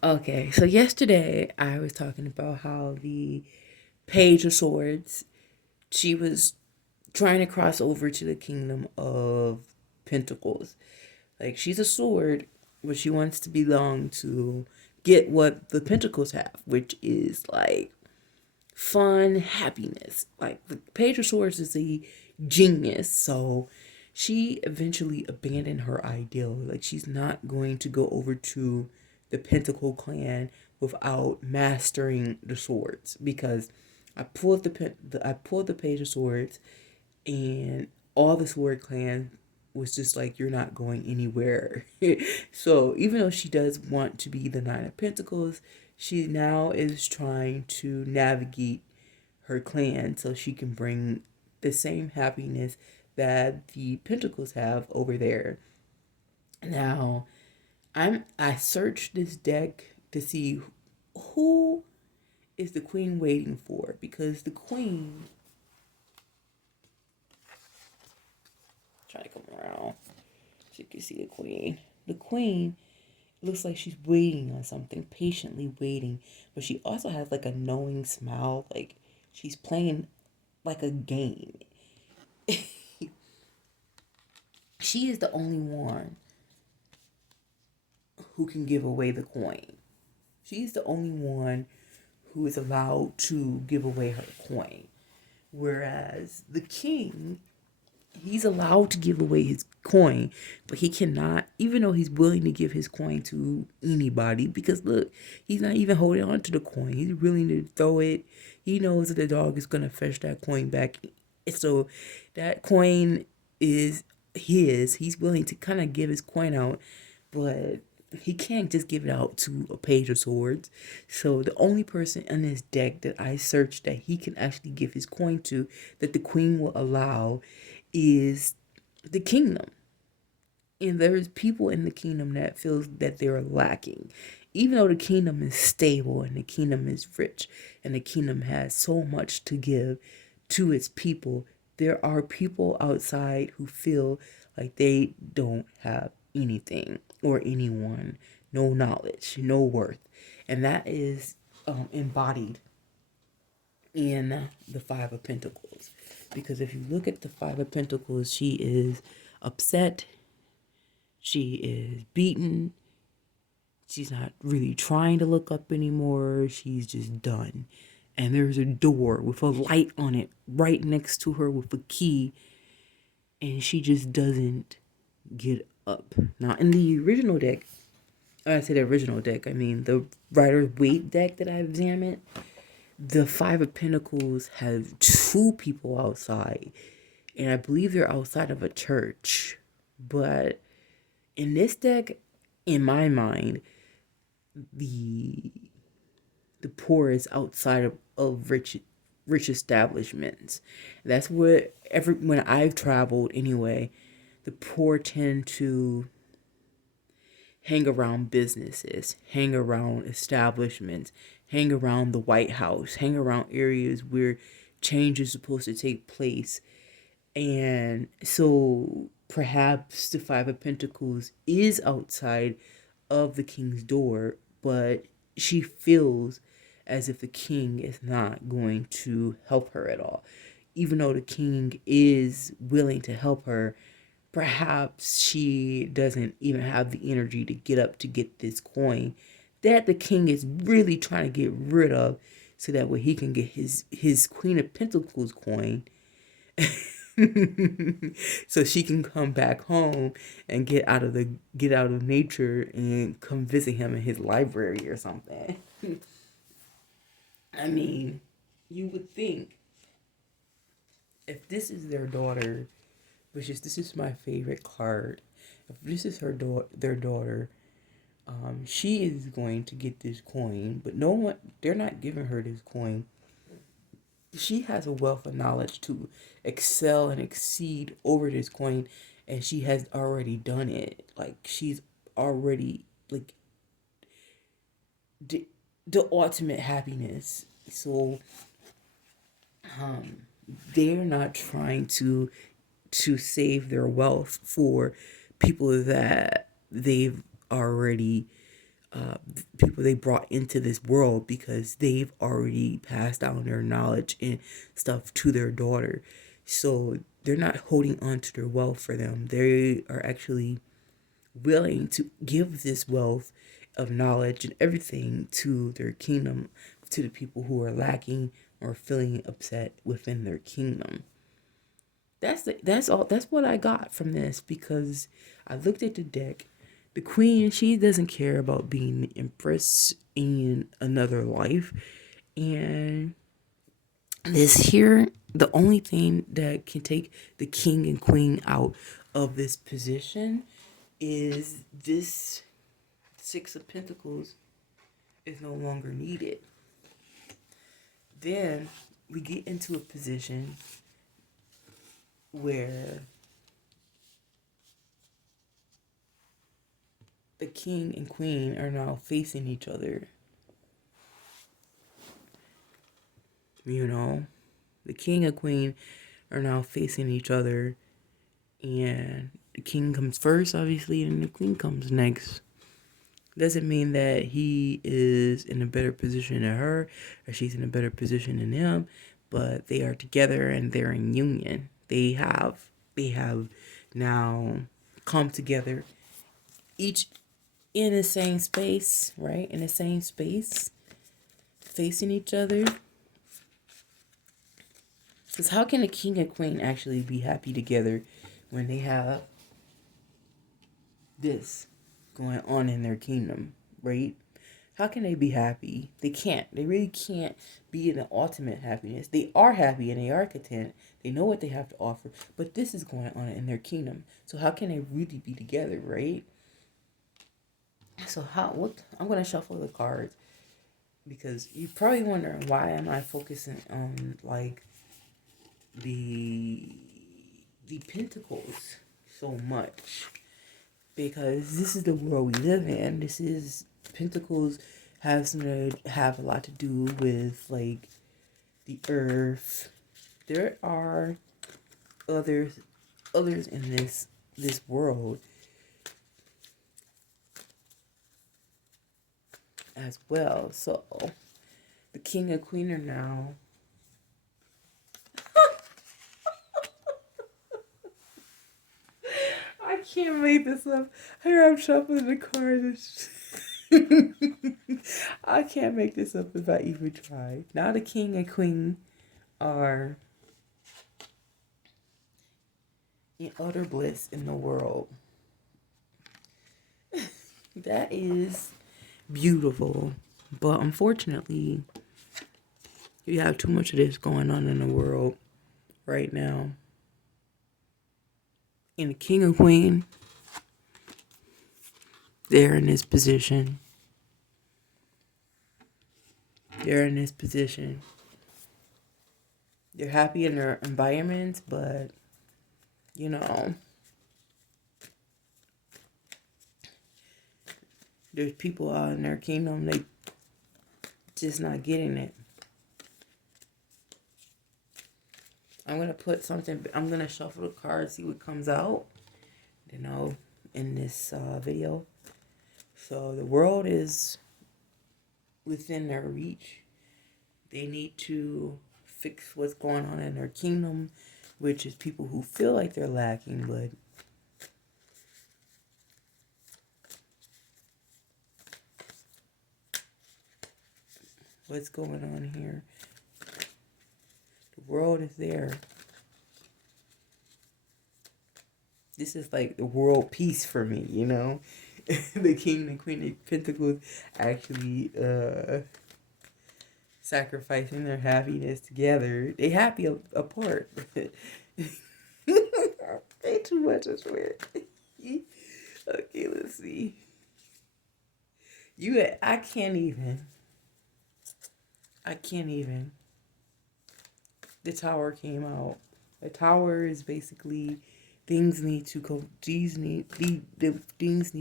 Okay, so yesterday I was talking about how the Page of Swords, she was trying to cross over to the Kingdom of Pentacles. Like, she's a sword, but she wants to belong to get what the Pentacles have, which is like fun, happiness. Like, the Page of Swords is a genius, so she eventually abandoned her ideal. Like, she's not going to go over to the Pentacle clan without mastering the swords, because I pulled the Page of Swords, and all the sword clan was just like, you're not going anywhere. So even though she does want to be the Nine of Pentacles, she now is trying to navigate her clan so she can bring the same happiness that the Pentacles have over there. Now, I searched this deck to see who is the queen waiting for, because the queen, trying to come around so you can see the queen. The queen looks like she's waiting on something, patiently waiting, but she also has like a knowing smile, like she's playing like a game. She is the only one who can give away the coin. She's the only one who is allowed to give away her coin. Whereas the king, he's allowed to give away his coin, but he cannot, even though he's willing to give his coin to anybody, because look, he's not even holding on to the coin. He's willing to throw it. He knows that the dog is going to fetch that coin back. So that coin is his. He's willing to kind of give his coin out, but he can't just give it out to a Page of Swords. So the only person in this deck that I searched that he can actually give his coin to, that the queen will allow, is the kingdom. And there's people in the kingdom that feels that they're lacking. Even though the kingdom is stable and the kingdom is rich and the kingdom has so much to give to its people, there are people outside who feel like they don't have anything or anyone, no knowledge, no worth. And that is embodied in the Five of Pentacles. Because if you look at the Five of Pentacles, she is upset, she is beaten, she's not really trying to look up anymore, she's just done. And there's a door with a light on it right next to her with a key, and she just doesn't get up. Now, in the original deck, when I say the original deck, I mean the Rider's Waite deck that I examined, the Five of Pentacles have two people outside, and I believe they're outside of a church. But in this deck, in my mind, the the poor is outside of rich establishments. That's where when I've traveled anyway, the poor tend to hang around businesses, hang around establishments, hang around the White House, hang around areas where change is supposed to take place. And so perhaps the Five of Pentacles is outside of the king's door, but she feels as if the king is not going to help her at all. Even though the king is willing to help her, perhaps she doesn't even have the energy to get up to get this coin that the king is really trying to get rid of, so that way he can get his Queen of Pentacles coin. So she can come back home and get out of nature and come visit him in his library or something. I mean, you would think, if this is their daughter, which is, this is my favorite card, if this is their daughter, she is going to get this coin, but no one, they're not giving her this coin. She has a wealth of knowledge to excel and exceed over this coin, and she has already done it. Like, she's already like the ultimate happiness. So um they're not trying to save their wealth for people that they've already people they brought into this world, because they've already passed down their knowledge and stuff to their daughter. So they're not holding on to their wealth for them. They are actually willing to give this wealth of knowledge and everything to their kingdom, to the people who are lacking or feeling upset within their kingdom. That's all. That's what I got from this, because I looked at the deck. The queen, she doesn't care about being the empress in another life, and this here, the only thing that can take the king and queen out of this position is this Six of Pentacles is no longer needed. Then we get into a position where the king and queen are now facing each other. You know, the king and queen are now facing each other, and the king comes first, obviously, and the queen comes next. Doesn't mean that he is in a better position than her, or she's in a better position than him, but they are together and they're in union. They have now come together, each in the same space, right? In the same space, facing each other. Because how can a king and queen actually be happy together when they have this going on in their kingdom, right? How can they be happy? They can't. They really can't be in the ultimate happiness. They are happy and they are content. They know what they have to offer, but this is going on in their kingdom. So how can they really be together, right? So I'm going to shuffle the cards, because you're probably wondering, why am I focusing on like the pentacles so much? Because this is the world we live in. This is Pentacles have a lot to do with like the earth. There are others in this world as well. So the king and queen are now I can't make this up. Here I'm shuffling the cards. I can't make this up if I even try. Now the king and queen are in utter bliss in the world. That is beautiful. But unfortunately, you have too much of this going on in the world right now. And the king and queen, they're in this position. They're in this position. They're happy in their environments, but, you know, there's people out in their kingdom, they just not getting it. I'm going to shuffle the cards, see what comes out, you know, in this video. So the world is within their reach. They need to fix what's going on in their kingdom, which is people who feel like they're lacking, but what's going on here? The world is there. This is like the world peace for me, you know? The king and queen of pentacles actually sacrificing their happiness together. They happy apart. Way too much, I swear. Okay, let's see. I can't even. The tower came out. The tower is basically things need to go. Things need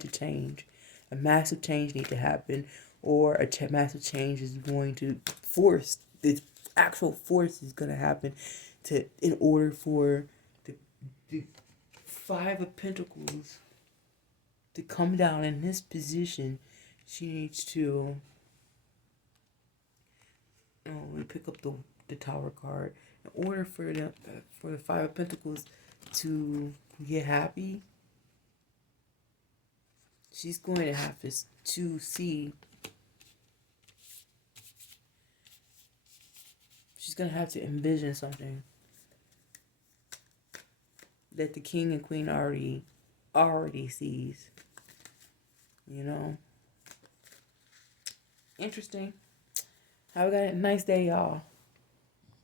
to change. A massive change need to happen, or a massive change is going to force. The actual force is going to happen in order for the Five of Pentacles to come down in this position She needs to we pick up the Tower card. In order for the Five of Pentacles to get happy, she's going to have to see. She's going to have to envision something that the King and Queen already sees. You know? Interesting. Have a nice day, y'all.